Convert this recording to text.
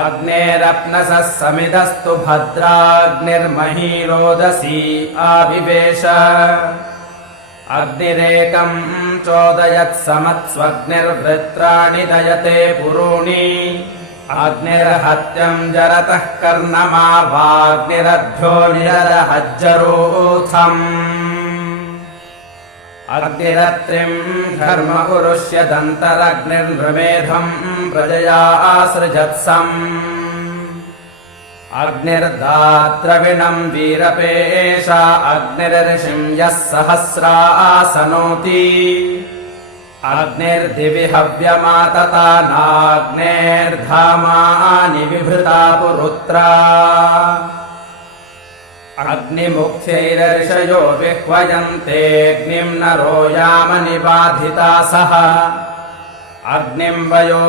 अग्नेरप्नसः समिदस्तु भद्राग्निर्महीरोदसी आविवेश अग्निरेकं चोदयत्समत्स्वग्निर्वृत्राणि दयते पुरूणि अग्निर्हत्यं जरतः कर्णमावाग्निरभ्यो निरहज्जरोथम् अग्निरत्रिं धर्म उरुष्य दन्तरग्निर्नृमेधं प्रजया सृजत्सम् अग्निर्दाद्रविणं वीरपेशा अग्निर्ऋषिं यः सहस्रासनोति अग्निर्दिवि हव्यमातता नाग्नेर्धामानि विभृता पुरुत्रा अग्निमुख्यैरर्षयो विह्वयन्तेऽग्निं नरो यामनिबाधिता सह अग्निं वयो